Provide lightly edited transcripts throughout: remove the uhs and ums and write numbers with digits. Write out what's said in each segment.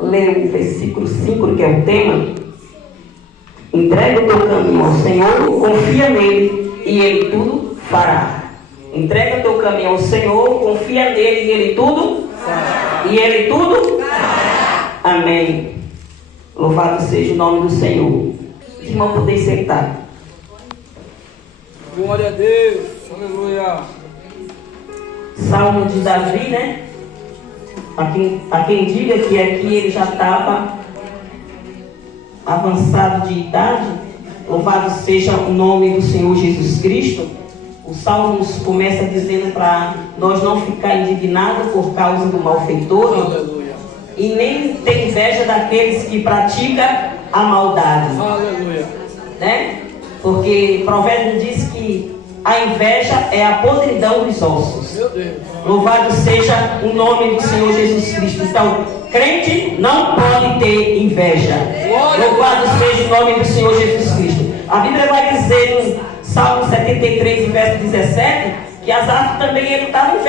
ler o versículo 5, que é o tema. Entrega o teu caminho ao Senhor, confia nele e ele tudo fará. Entrega o teu caminho ao Senhor, confia nele e ele tudo fará. E ele tudo fará. Amém. Louvado seja o nome do Senhor. Os irmãos podem sentar. Glória a Deus. Aleluia. Salmo de Davi, né? A quem diga que aqui ele já estava avançado de idade, louvado seja o nome do Senhor Jesus Cristo. O Salmo começa dizendo para nós não ficar indignados por causa do malfeitor. Aleluia. E nem ter inveja daqueles que praticam a maldade. Aleluia. Né? Porque o provérbio diz que a inveja é a podridão dos ossos. Meu Deus. Louvado seja o nome do Senhor Jesus Cristo. Então, crente não pode ter inveja. Louvado seja o nome do Senhor Jesus Cristo. A Bíblia vai dizer no Salmo 73, verso 17, que Asaf também ele estava com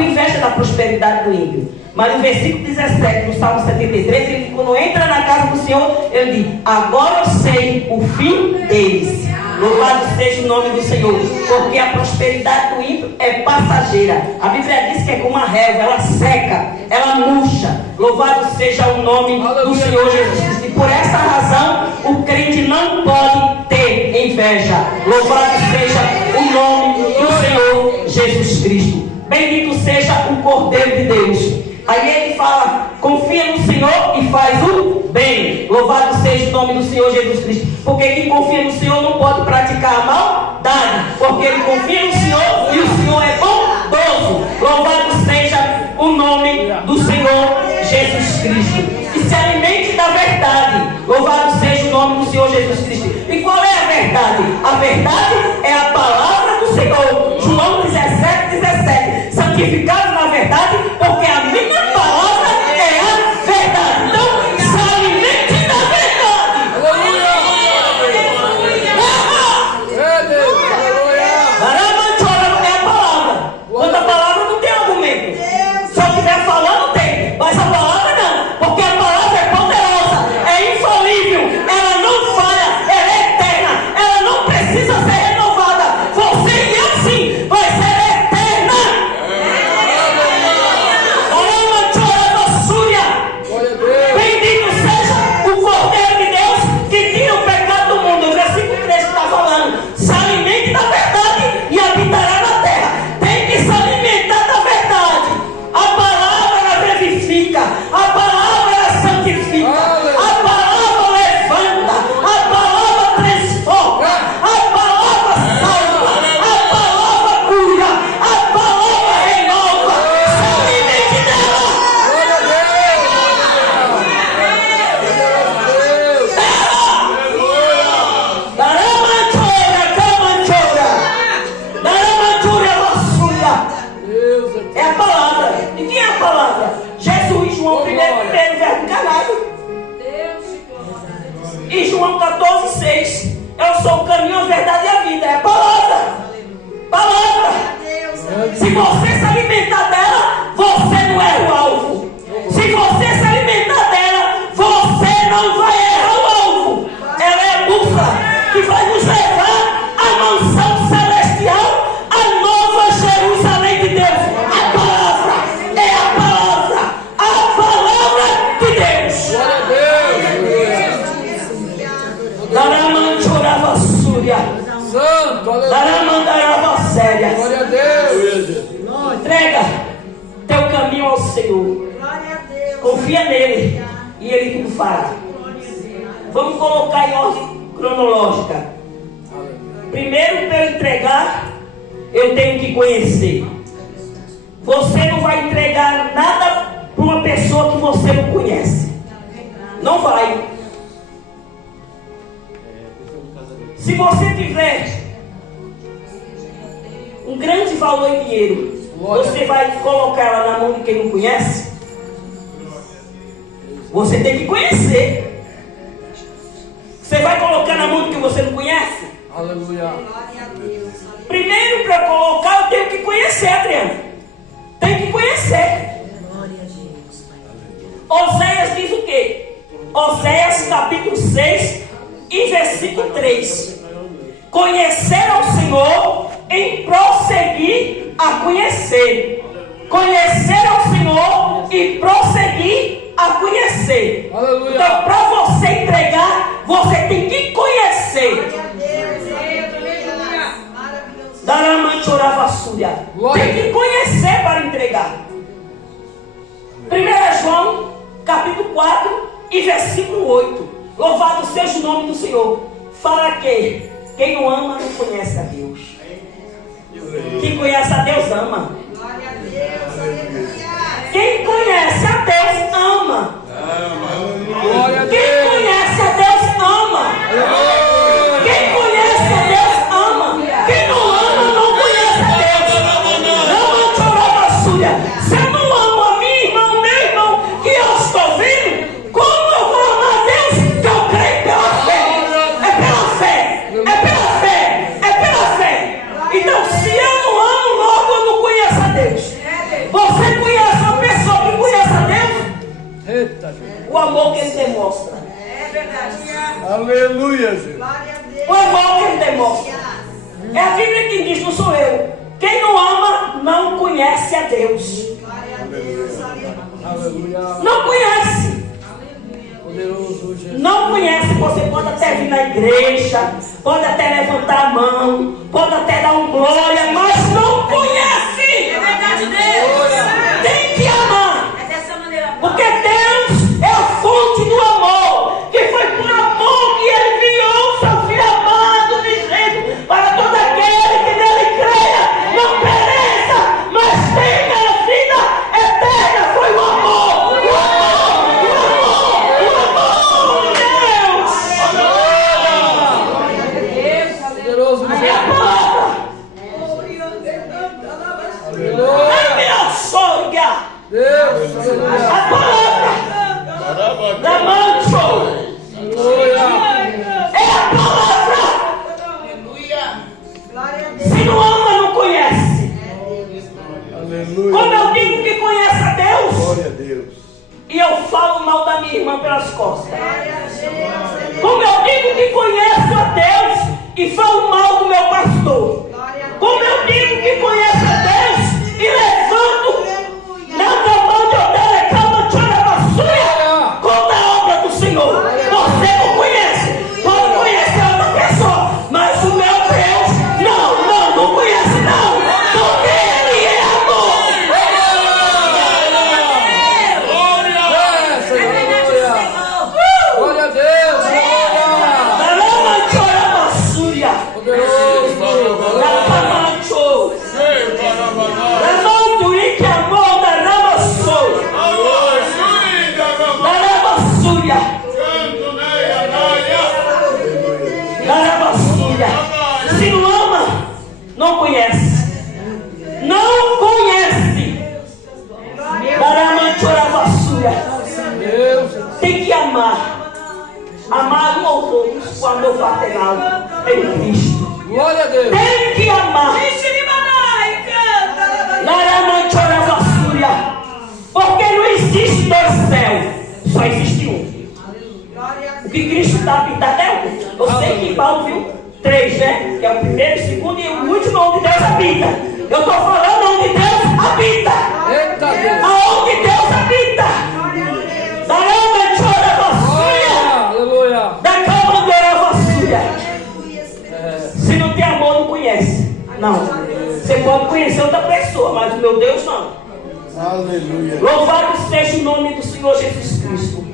inveja da prosperidade do ímpio. Mas no versículo 17 do Salmo 73, ele, quando entra na casa do Senhor, ele diz: agora eu sei o fim deles. Louvado seja o nome do Senhor, porque a prosperidade do ímpio é passageira. A Bíblia diz que é como a relva, ela seca, ela murcha. Louvado seja o nome do Senhor Jesus Cristo. E por essa razão, o crente não pode ter inveja. Louvado seja o nome do Senhor Jesus Cristo. Bendito seja o Cordeiro de Deus. Aí ele fala: confia no Senhor e faz o bem. Louvado seja o nome do Senhor Jesus Cristo. Porque quem confia no Senhor não pode praticar a maldade. Porque ele confia no Senhor e o Senhor é bondoso. Louvado seja o nome do Senhor Jesus Cristo. E se alimente da verdade. Louvado seja o nome do Senhor Jesus Cristo. E qual é a verdade? A verdade é a palavra do Senhor. João 17:17. Santificados na verdade, porque a minha palavra é a verdade. Então, se alimente da verdade. Não é a palavra. Quando a palavra não tem argumento. Se eu estiver falando, tem. Mas a palavra não. Porque a palavra é poderosa, é infalível, ela não falha, ela é eterna, ela não precisa ser renovada. Você e eu sim vai ser eterna. Bendito seja o Cordeiro de Deus que tira o pecado do mundo. O versículo 3 está falando: se alimente da verdade e habitará na terra. Tem que se alimentar da verdade. A palavra ela vivifica, a palavra ela santifica, a palavra levanta, a palavra transforma, a palavra salva, a palavra cura, a palavra renova. Se alimente dela. É a palavra. E quem é a palavra? Jesus, João 1, verbo encarnado. E João 14:6. Eu sou o caminho, a verdade e a vida. É a palavra. Palavra. Se você se alimentar dela, você não erra o alvo. Se você se alimentar dela, você não vai errar o alvo. Ela é a bússola que vai nos levar à mansão celestial, a nova Jerusalém de Deus. A palavra é a palavra de Deus. Daramanchorava Súria. Daramandarava Séria. Glória a Deus. Entrega teu caminho ao Senhor. Confia nele e ele tudo fará. Vamos colocar em ordem cronológica. Primeiro, para eu entregar, eu tenho que conhecer. Você não vai entregar nada para uma pessoa que você não conhece. Não vai. Se você tiver um grande valor em dinheiro, você vai colocar ela na mão de quem não conhece? Você tem que conhecer. Você vai colocar na mão de quem você não conhece? Aleluia. Primeiro, para colocar, eu tenho que conhecer, Adriana. Tem que conhecer. Oséias diz o quê? Oséias capítulo 6 e versículo 3. Conhecer ao Senhor em prosseguir a conhecer. Conhecer ao Senhor e prosseguir a conhecer. Aleluia. Então, para você entregar, você tem que conhecer. Tem que conhecer para entregar. 1 João capítulo 4 e versículo 8. Louvado seja o nome do Senhor. Fala que quem não ama não conhece a Deus. Quem conhece a Deus ama. Quem conhece a Deus ama. Quem conhece a Deus ama. Quem conhece a Deus ama. Quem não ama não conhece a Deus. Não chorava suja. Se eu não amo a minha irmã, meu irmão, que eu estou vendo, como eu vou amar a Deus? Que eu creio pela fé. É pela fé. É pela fé. É pela fé. Então, se eu não amo, logo eu não conheço a Deus. Você conhece uma pessoa que conhece a Deus? Eita, O amor que ele demonstra. É verdade. aleluia, Jesus. O amor que ele demonstra. É a Bíblia que diz, não sou eu. Quem não ama não conhece a Deus. Aleluia. Não conhece. Poderoso Jesus. Não conhece. Você pode até vir na igreja, pode até levantar a mão, pode até dar um glória, mas não conhece. É verdade, Deus. Tem que amar. É dessa maneira. Porque Deus é a fonte do amor. Que foi por amor que Ele enviou o seu Filho amado, dizendo para todo aquele que nele creia, não pereça, mas tenha a vida eterna. Foi o amor. O amor. O amor. O amor de Deus. Poderoso É a Jesus. palavra. Aleluia. É minha sorga. Deus. Aleluia. A palavra. Da mancho. Aleluia. É a palavra. Se não ama, não conhece. Aleluia. Como eu digo que conhece a Deus, Glória a Deus. e eu falo mal da minha irmã pelas costas. Como eu digo que conheço a Deus e falo mal do meu pastor. Como eu digo que conheço a Deus e levanto na mão de Odele, calma, chora basura, contra a obra do Senhor. Você não conhece, pode conhecer outra pessoa, mas o meu Deus, não conhece não, porque Ele é amor. Glória a Deus. Aleluia. Calma, chora basura, Poderoso. calma, Lamando e que amor da Ramassoia. Da Ramassoia. Da Ramassoia. Se não ama, não conhece. Não conhece. Da Ramassoia. Deus. Tem que amar. Amar um aos outros com amor fraternal em Cristo. Glória a Deus. Tem que amar. Porque não existe dois céus, só existe um. O que Cristo está pintado é um. Eu sei que Paulo viu 3, né? Que é o primeiro, o segundo e o último onde Deus habita. Eu estou falando onde Deus habita. Eita Deus. Aonde Deus habita. Da lama chora vassoura. Aleluia. Da cama de vassoura. Se não tem amor, não conhece. Não. Você pode conhecer outra pessoa, mas o meu Deus não. Aleluia. Louvado seja o nome do Senhor Jesus Cristo.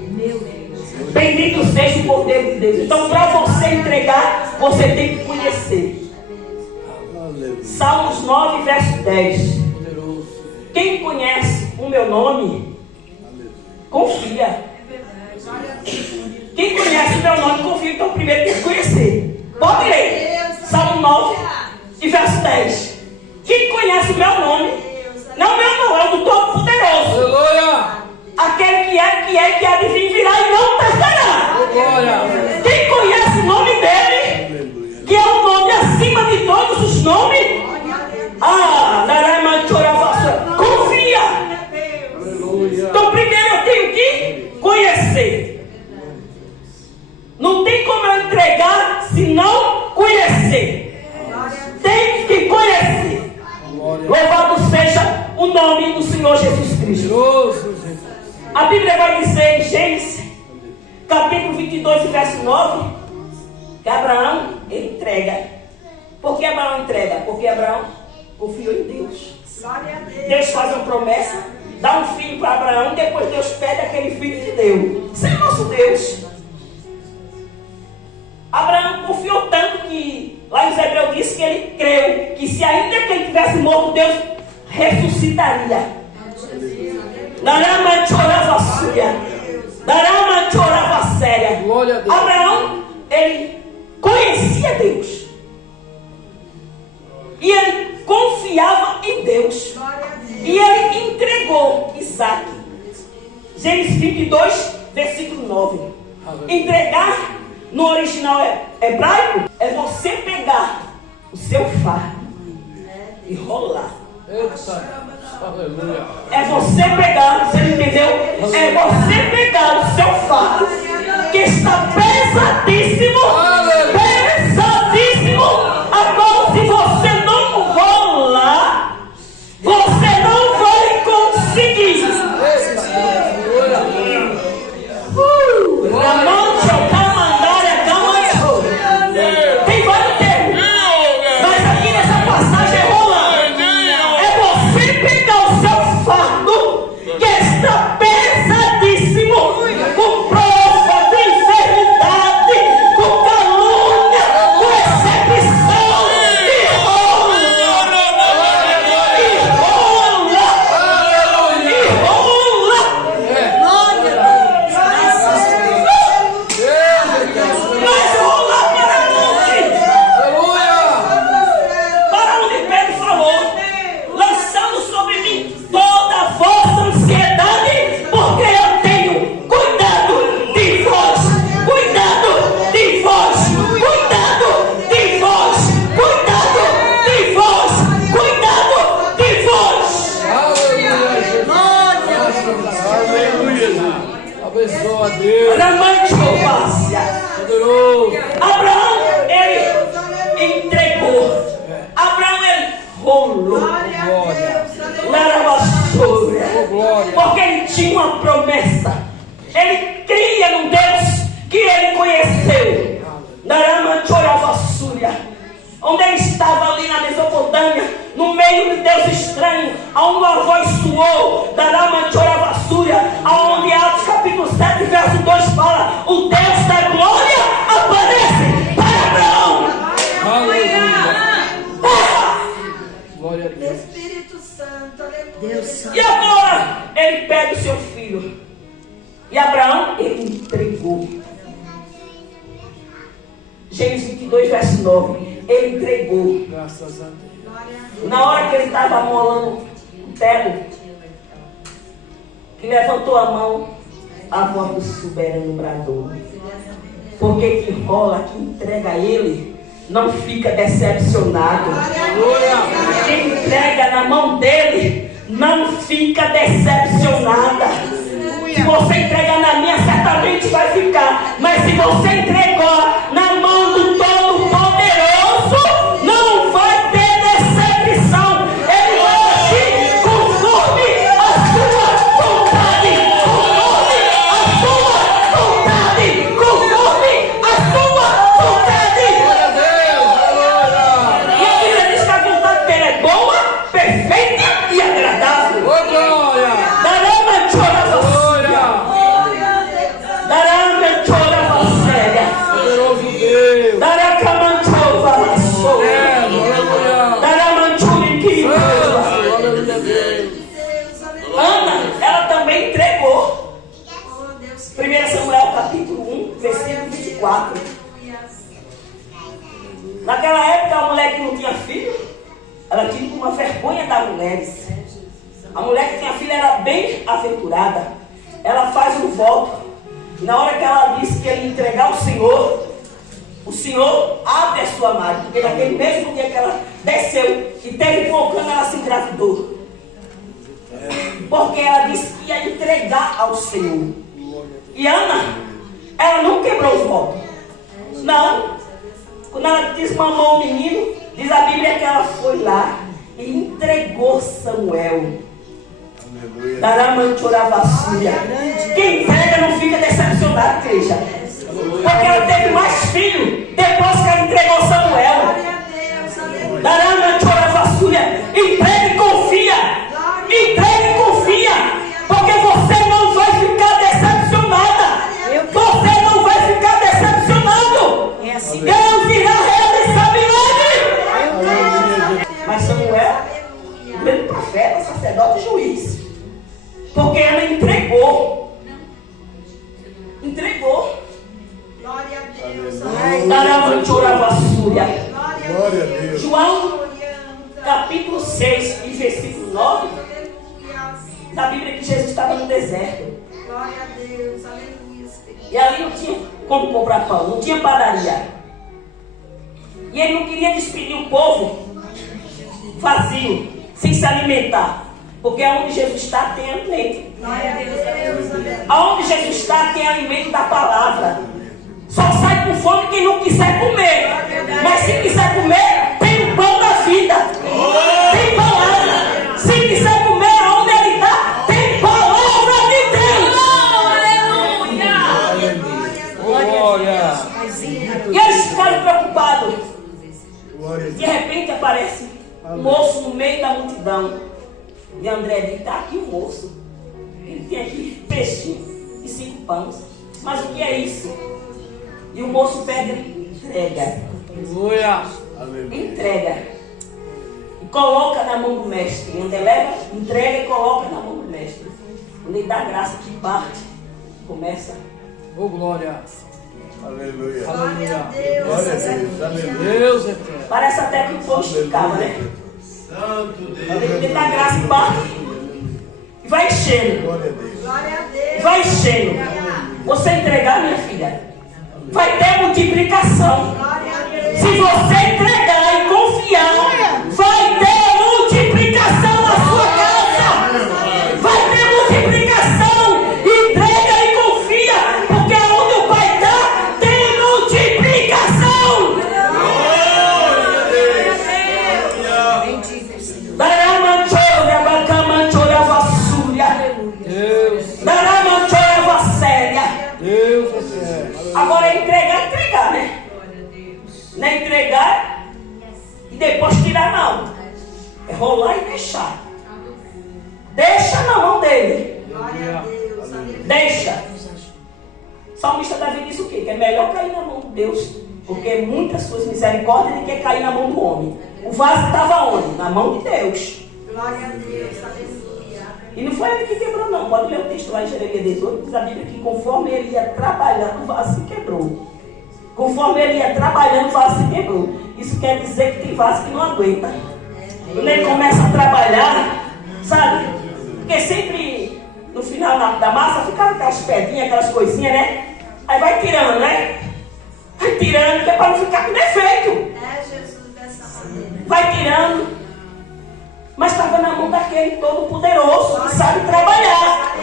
Bendito seja o Cordeiro de Deus. Então, para você entregar, você tem que conhecer. Aleluia. Salmos 9, verso 10. Poderoso. Quem conhece o meu nome, confia. Quem conhece o meu nome, confia. Então, primeiro tem que conhecer. Pode ler. Salmo 9 e verso 10. Quem conhece o meu nome, não meu não, é o do Todo-Poderoso. Aleluia. Aquele que há de vir virá e não tardará. Glória. Quem conhece o nome dele, que é o nome acima de todos os nomes, confia. Aleluia. Então primeiro eu tenho que Bíblia vai dizer em Gênesis, capítulo 22, verso 9, que Abraão, ele entrega. Por que Abraão entrega? Porque Abraão confiou em Deus. Glória a Deus. Deus faz uma promessa, dá um filho para Abraão, depois Deus pede aquele filho que deu. Isso é nosso Deus. Abraão confiou tanto que lá em Hebreus diz que ele creu que se ainda que ele tivesse morto, Deus ressuscitaria. Darama chorava súria. Darama chorava séria. Glória a Deus. Abraão, ele conhecia Deus. E ele confiava em Deus. E ele entregou Isaac. Gênesis 22, versículo 9. Entregar, no original hebraico, é você pegar o seu fardo e rolar. Eita. Aleluia. É você pegar, você entendeu? É você pegar o seu fardo, que está pesadíssimo, pesadíssimo. Agora, se você não rolar, você não vai conseguir. Tem vários termos, mas aqui nessa passagem é rolar. É você pegar o seu fardo, que está pesadíssimo, com prova de enfermidade, com calúnia, com exceção, e rola, mas rolar para onde? Para onde Pedro falou, lançando sobre mim toda a vossa ansiedade, porque eu tenho cuidado de vós, cuidado de vós, cuidado de vós, cuidado de vós, cuidado de vós. Aleluia. Abençoa a Deus. Ramanchopácia. Poderoso. Abraão, ele entregou. Abraão, ele rolou. Laravassouria. Oh, glória. Porque ele tinha uma promessa. Ele cria num Deus que ele conheceu. Naramanchoravassúria. Onde ele estava ali na Mesopotâmia, no meio de Deus estranho, aonde uma voz soou, Naramanchoravassúria, aonde Atos capítulo 7, verso 2 fala: o Deus da glória aparece para Abraão. Aleluia. Glória a Deus. Espírito Santo, aleluia. E agora ele pega o seu filho. E Abraão, ele entregou. Gênesis 22, verso 9. Ele entregou. Graças a Deus. Na hora que ele estava amolando o pego, que levantou a mão, a voz do soberano bradou. Porque que rola, que entrega a ele, não fica decepcionado. Quem entrega na mão dele, não fica decepcionada. Se você entrega na minha, certamente vai ficar. Mas se você entregou na mão do Todo-Poderoso, não vai ter decepção. Ele vai agir conforme a sua vontade. Conforme a sua vontade. Glória a Deus. E a Bíblia diz que a vontade dele é boa, perfeita e agradável. Oh, glória. Darama chorava. Glória. Darama chorava séria. Poderoso Deus. Daracamanchova laçou. Aleluia. Daramanchuri que Aleluia a Deus. Ana, ela também entregou. 1 Samuel capítulo 1, versículo 24. Naquela época, a mulher que não tinha filho, ela tinha uma vergonha das mulheres. A mulher que tinha filho era bem aventurada. Ela faz um voto. E na hora que ela disse que ia entregar ao Senhor, o Senhor abre a sua margem. Porque naquele mesmo dia que ela desceu e teve um cano, ela se engravidou. Porque ela disse que ia entregar ao Senhor. E Ana, ela não quebrou o voto. Não. Quando ela desmamou o menino, diz a Bíblia que ela foi lá e entregou Samuel. Daramanchoravassuria. Quem entrega não fica decepcionado, igreja. Porque ela teve mais filho depois que ela entregou Samuel. Daramanchoravassuria. Entrega e confia. Entrega e confia. Porque você não vai ficar decepcionada. Você não vai ficar decepcionado. Deus irá realizar milagre. Mas Samuel, grande profeta, sacerdote e juiz. Porque ela entregou. Entregou. Glória a Deus. Daramanchoravassuria. Glória a Deus. João, capítulo 6, e versículo 9. Da Bíblia que Jesus estava no deserto. Glória a Deus. Aleluia. E ali não tinha como comprar pão, não tinha padaria. E ele não queria despedir o povo vazio, sem se alimentar. Porque onde Jesus está tem alimento. Glória a Deus. Aleluia. Aonde Jesus está tem alimento da palavra. Só sai com fome quem não quiser comer. Mas se quiser comer, tem o pão da vida. Tem palavra. Se quiser comer onde ele está, tem palavra de Deus. Glória. E eles ficaram preocupados. Glória a De Deus. repente aparece um moço no meio da multidão. E André diz: está aqui o moço. Ele tem aqui peixinho e 5 pães. Mas o que é isso? E o moço pega e entrega. Glória. Entrega. E coloca na mão do mestre. E André leva, entrega e coloca na mão do mestre. Quando ele dá graça que parte, começa. Oh, glória. Aleluia. Glória a Aleluia. Deus. Glória a Deus. Aleluia. Deus eterno. Parece até que o pão esticava, né? Santo Deus. Ele dá graça e parte. E vai enchendo. Glória a Deus. Glória a Deus. Vai enchendo. Você entregar, minha filha, vai ter multiplicação. Glória a Deus. Se você entregar e confiar, vai ter multiplicação na sua casa. Vai ter multiplicação. Entrega e confia, porque onde o Pai está, tem multiplicação. Deus eterno. Agora é entregar, né? Não é entregar e depois tirar, não. É rolar e deixar. Deixa na mão dele. Glória a Deus. Aleluia. Deixa. O salmista Davi diz o quê? Que é melhor cair na mão de Deus, porque muitas suas misericórdias do que cair na mão do homem. O vaso estava onde? Na mão de Deus. Glória a Deus. Aleluia. E não foi ele que quebrou, não. Pode ler o texto lá em Jeremias 18, diz a Bíblia que conforme ele ia trabalhando, o vaso se quebrou. Conforme ele ia trabalhando, o vaso se quebrou. Isso quer dizer que tem vaso que não aguenta. Quando ele começa a trabalhar, sabe? Porque sempre no final da massa ficava aquelas pedrinhas, aquelas coisinhas, né? Aí vai tirando, né? Vai tirando, que é para não ficar com defeito. É Jesus dessa maneira. Vai tirando. Mas estava na mão daquele Todo-Poderoso que sabe trabalhar.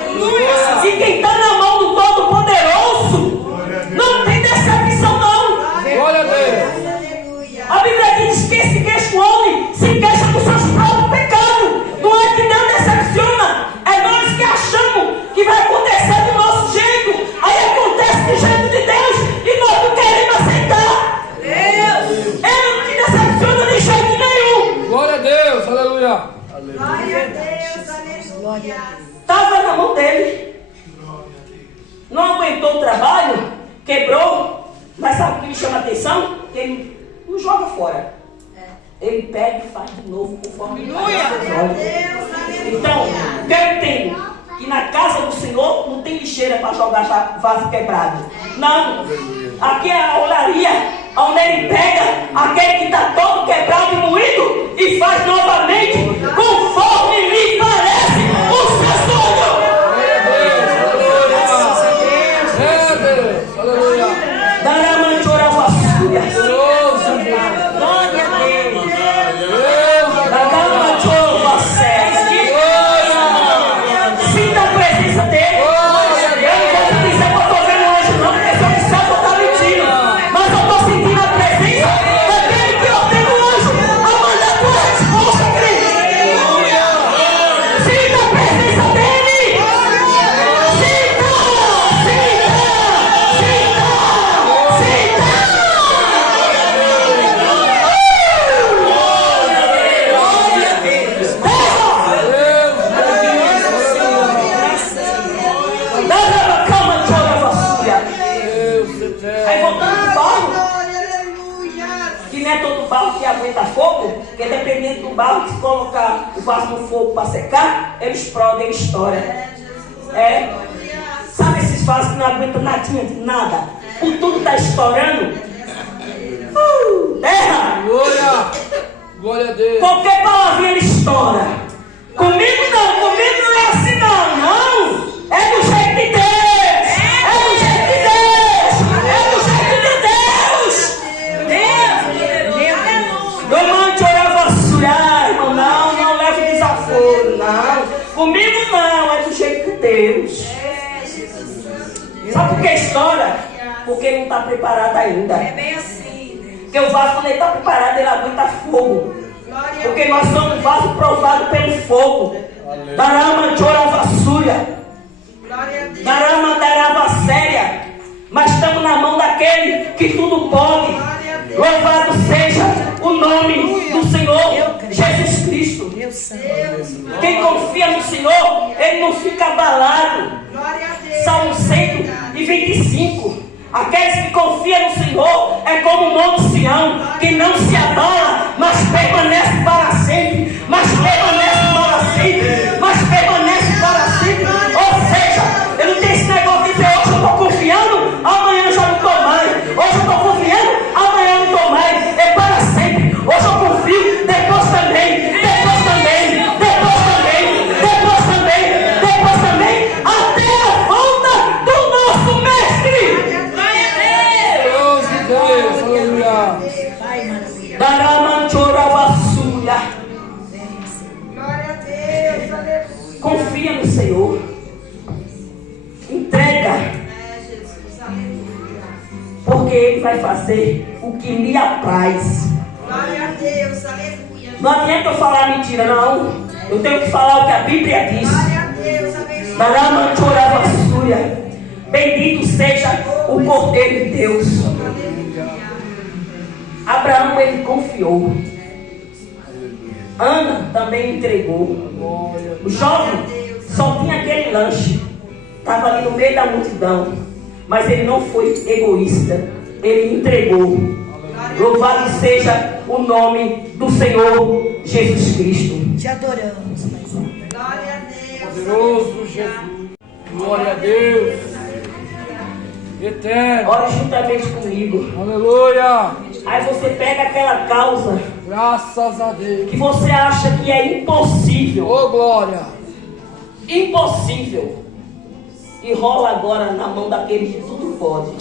E quem está na mão do Todo-Poderoso não tem decepção, não. Glória a Deus. Aleluia. A Bíblia diz que se queixa o homem, se queixa dos seus próprios pecados. Não é que Deus decepciona, é nós que achamos que vai acontecer do nosso jeito. Aí acontece do jeito de Deus e nós não queremos aceitar. Ele não te decepciona de jeito nenhum. Glória a Deus. Aleluia. Glória a Deus. Aleluia. Estava na mão dele. Não aguentou o trabalho, quebrou. Mas sabe o que me chama a atenção? Que ele não joga fora. Ele pega e faz de novo conforme ele faz. Glória a Deus. Aleluia. Então, o que eu entendo? Que na casa do Senhor não tem lixeira para jogar vaso quebrado. Não. Aqui é a olaria, onde ele pega aquele que está todo quebrado e moído e faz novamente conforme lhe parece o seu sonho. É Deus. Aleluia. Daramanchoravassuria. Deus eterno. Glória a Deus. Deus Daramanchoravassuria. Sinta a presença dele. Eu não vou te dizer que eu estou vendo hoje, não, porque se eu disser eu vou estar mentindo. Mas eu estou sentindo a presença daquele que eu tenho hoje a mandar tua resposta, Cristo. não é todo barro que aguenta fogo, porque dependendo do barro que se colocar o vaso no fogo para secar, ele explode, ele estoura. É. Sabe esses vasos que não aguentam nada? O tudo está estourando. Terra! Glória! Glória a Deus! Qualquer palavrinha ele estoura. Comigo não é assim não. É do jeito de Deus! É do jeito de Deus! É do jeito de Deus! Meu irmão te orava sujar, irmão, não leve desaforo, não. Comigo não, é do jeito de Deus. Sabe por que estoura? Porque ele não está preparado ainda. É bem assim. Porque o vaso, quando ele está preparado, ele aguenta fogo. Porque nós somos um vaso provado pelo fogo. Darama choravassúria. Darama daravaséria. Mas estamos na mão daquele que tudo pode. Louvado seja o nome do Senhor Jesus Cristo. Quem confia no Senhor, ele não fica abalado. Salmo 125. Aqueles que confiam no Senhor é como o monte Sião, que não se abala, mas permanece para sempre. Mas permanece para sempre. Mas permanece para sempre. Ou seja, eu não tenho esse negócio de dizer hoje eu estou confiando, amanhã eu já não estou mais. Hoje eu estou confiando, amanhã eu não estou mais. É para sempre. Hoje eu confio, depois também. Depois também. Depois também. Depois também. Depois também. Até a volta do nosso mestre. Deus, aleluia! Daramanchoravassuya. Glória a Deus, aleluia. Confia no Senhor. Entrega. Jesus, aleluia. Porque Ele vai fazer o que lhe apraz. Glória a Deus, aleluia. Não adianta eu falar mentira, não. Eu tenho que falar o que a Bíblia diz. Glória a Deus, abençoe. Daramanchoravassuya. Bendito seja o Cordeiro de Deus. Abraão, ele confiou. Ana também entregou. O jovem só tinha aquele lanche. Estava ali no meio da multidão. Mas ele não foi egoísta. Ele entregou. Louvado seja o nome do Senhor Jesus Cristo. Te adoramos, Pai. Glória a Deus. Poderoso Jesus! Glória a Deus! Eterno! Ore juntamente comigo. Aleluia! Aí você pega aquela causa Graças a Deus! que você acha que é impossível. Oh, glória! Impossível. E rola agora na mão daquele que tudo pode.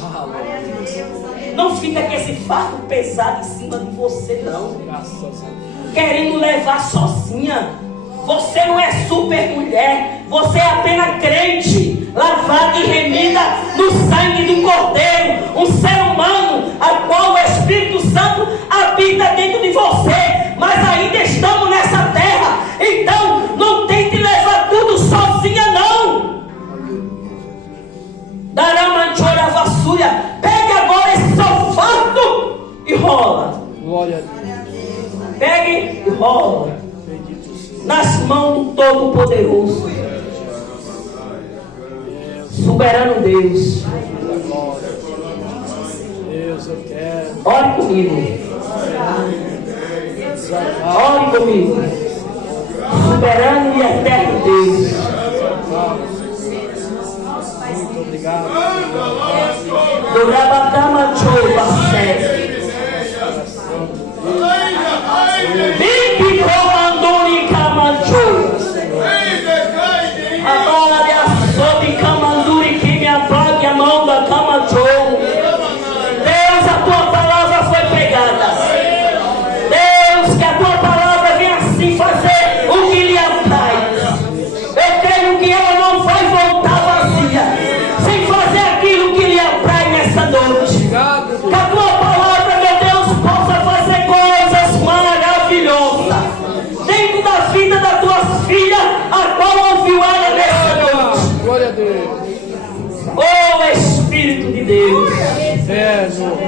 Não fica com esse fardo pesado em cima de você, não. Graças a Deus! Querendo levar sozinha. Você não é super mulher. Você é apenas crente, lavada e remida no sangue do Cordeiro. Um ser humano, a qual o Espírito Santo habita dentro de você. Mas ainda estamos nessa terra. Então, não tente levar tudo sozinha, não. Daramanchoravassuya. Pegue agora esse seu fardo e rola. Glória a Deus! Pegue e rola. Bendito seja! Nas mãos do Todo-Poderoso, soberano Deus. Deus, eu quero! Ore comigo. Ore comigo. Soberano e eterno Deus. Muito obrigado! Dorabadamachobacé. Bibi comandori camanchou. A bala de açobe camanduri que me apague a mão da camanchou. Deus, a tua palavra foi pregada. Deus, que a tua palavra venha assim fazer o que lhe apraz. Eu creio que ela não vai voltar vazia, sem fazer aquilo que lhe apraz nessa noite. Obrigado! Que a tua palavra, meu Deus, possa fazer coisas maravilhosas dentro da vida das tuas filhas, a qual ouviu ela nessa noite. Glória a Deus! Oh Espírito de Deus, Eterno!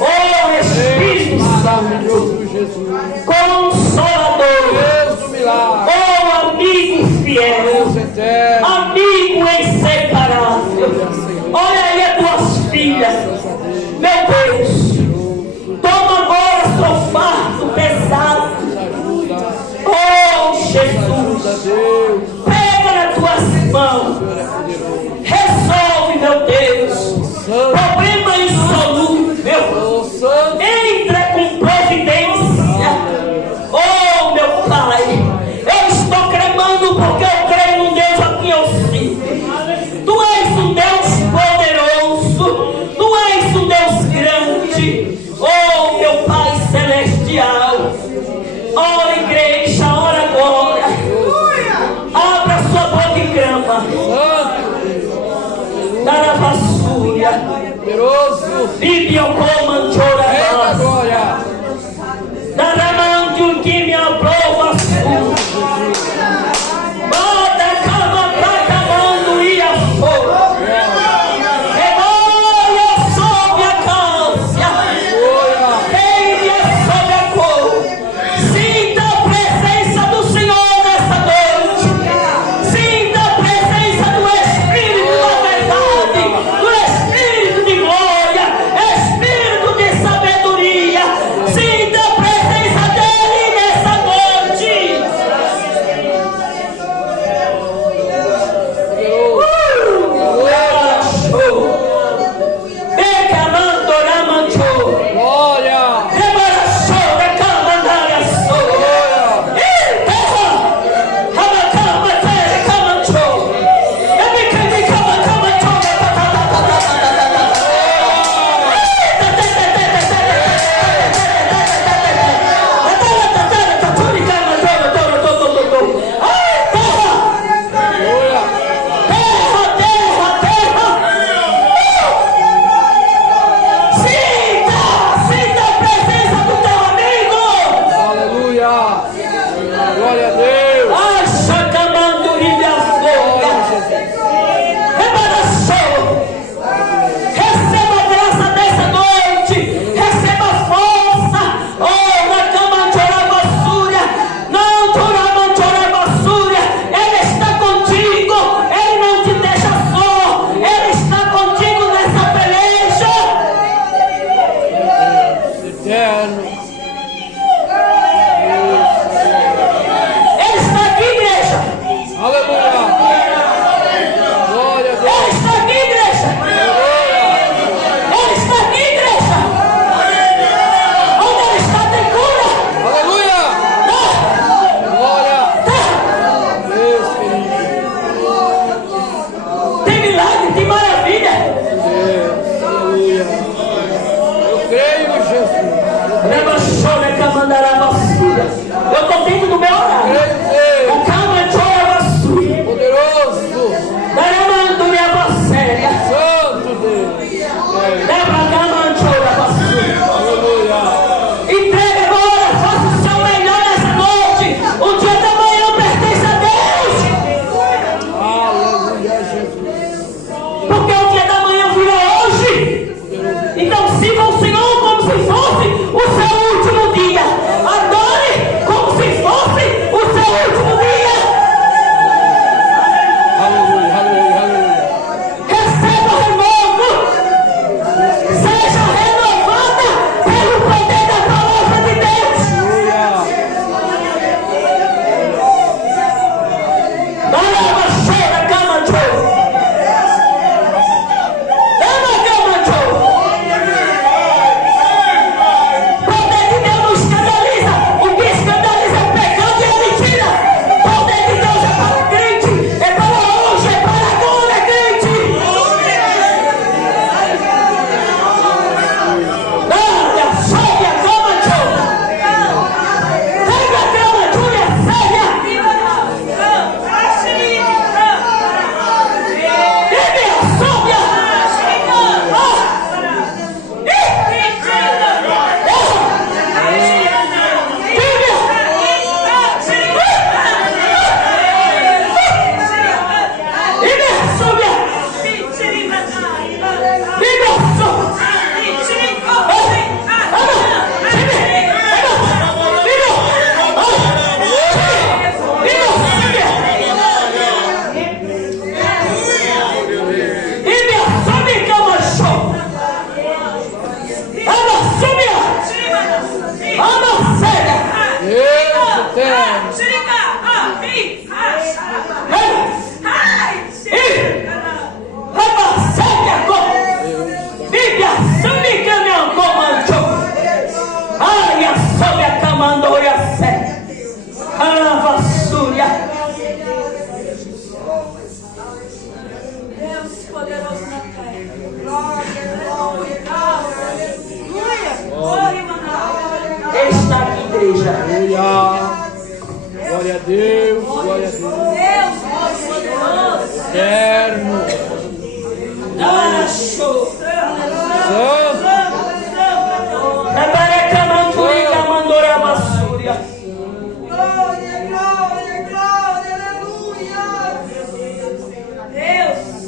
oh Espírito Santo, Maravilhoso Jesus! Consolador, Deus do milagre! oh amigo fiel, Deus eterno! amigo inseparável. Olha aí as tuas filhas, meu Deus, toma agora sua Poderoso. Bibiocomanchora. Eita glória. Daramantiu que me aprova. Bota cama pra camando e a fogo. Rebolha sobre a cânsia. Reine sobre a cor. Sinta a presença do Senhor nessa noite. Sinta a presença do Espírito da verdade, do Espírito de glória, Espírito de sabedoria. Sinta a presença dele nessa noite. Glória. Sinta a presença do teu amigo. Aleluia. Glória a Deus. Acha camandurilha foga. Receba a graça dessa noite. Receba força. Oh, na cama basúria. Não basúria. Ele está contigo. Ele não te deixa só. Ele está contigo nessa peleja. Eterno. Ele está aqui, igreja. Aleluia. Glória a Ele Deus. está aqui, igreja. Ele está aqui, igreja. Onde ele está tem cura. Aleluia. Glória a Deus, querido. Tem milagre, tem maravilha. Aleluia. Eu creio em Jesus. Leva chora, camandará basura. Eu estou dentro do meu horário. Creio em Deus. O cama chora basura. Poderoso. Daramando minha baséria. Santo Deus. Leva cama chora basura. Aleluia. Entrega agora, faça o seu melhor nessa noite. O dia da manhã pertence a Deus. Aleluia, Jesus. Porque o dia da manhã virou hoje. Então sirva o Senhor como se fosse o seu último dia. Adore como se fosse o seu último dia. Aleluia, aleluia, aleluia. Receba renovo. Seja renovada pelo poder da palavra de Deus. Daraba chora, cama chora. Dama cama chora. Poder de Deus não escandaliza. O que escandaliza é pecado e é mentira. Poder de Deus é para crente, é para hoje, é para agora, crente. Olha, sobe a cama, chora. Pega a cama, Júlia, séria. Bíblia, sobe a. Deus eterno. Deus poderoso na terra. Glória, glória, glória. Glória, Manaus. Está aqui, igreja. Aleluia. Glória a Deus, glória a Deus. Deus poderoso. Eterno. Ah, show.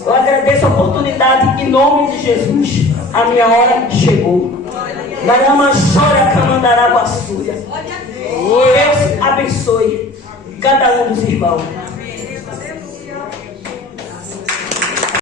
Eu agradeço a oportunidade em nome de Jesus. A minha hora chegou. Deus abençoe cada um dos irmãos.